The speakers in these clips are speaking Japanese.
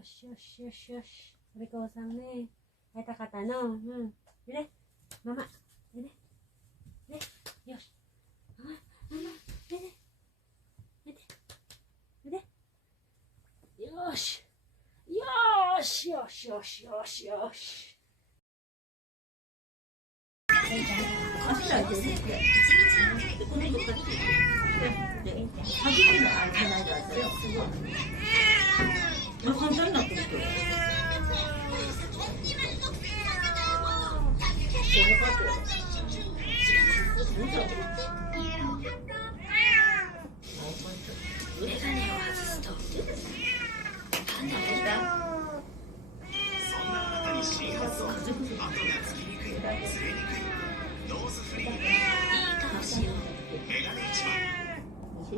よしよしよしよし。お利口さんね。会いたかったの。うん。でね、ママ。でね。ね。よし。ママ。でね。でね。でね。よし。よしよしよしよしよし。簡単になってるけど。眼鏡を外すとパンダがいた。そんなあなたに新発音、後がつきにくい、ずれにくい、ノーズフリー、いい顔しよう。メガネ一番。60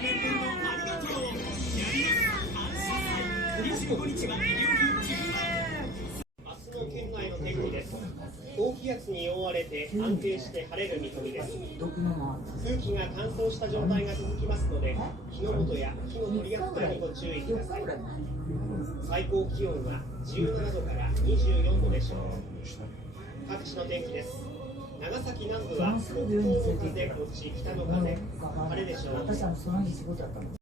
年分のありがとうをやります感謝祭。25日は医療品10万。明日の県内の天気です。高気圧に覆われて安定して晴れる見込みです。空気が乾燥した状態が続きますので、火の元や火の取り扱いにご注意ください。最高気温は17度から24度でしょう。各地の天気です。長崎南部は北東の風、こっち北の風、晴れでしょう。私はその日仕事だったの。